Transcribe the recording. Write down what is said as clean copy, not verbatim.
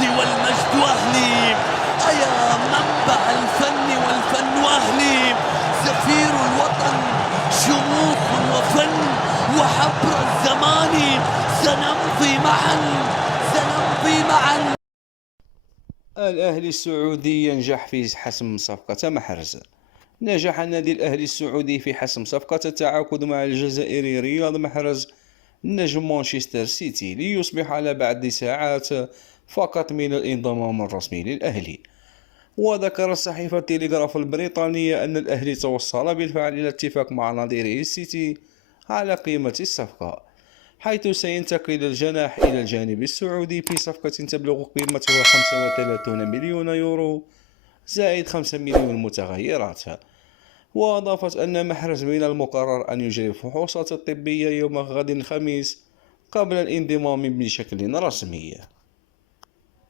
والمجد أهلي، أيا منبع الفن والفن أهلي، زفير الوطن شموخ وفن، وحبر الزمان سنمضي معا، سنمضي معا. الأهلي السعودي ينجح في حسم صفقة محرز. نجح النادي الأهلي السعودي في حسم صفقة التعاقد مع الجزائري رياض محرز نجم مانشستر سيتي، ليصبح على بعد ساعات فقط من الانضمام الرسمي للأهلي. وذكرت صحيفة تيليغراف البريطانية أن الأهلي توصل بالفعل إلى اتفاق مع نظيره السيتي على قيمة الصفقة، حيث سينتقل الجناح إلى الجانب السعودي في صفقة تبلغ قيمتها 35 مليون يورو زائد 5 مليون متغيرات. وأضافت أن محرز من المقرر أن يجري الفحوصات الطبية يوم غد الخميس قبل الانضمام بشكل رسمي.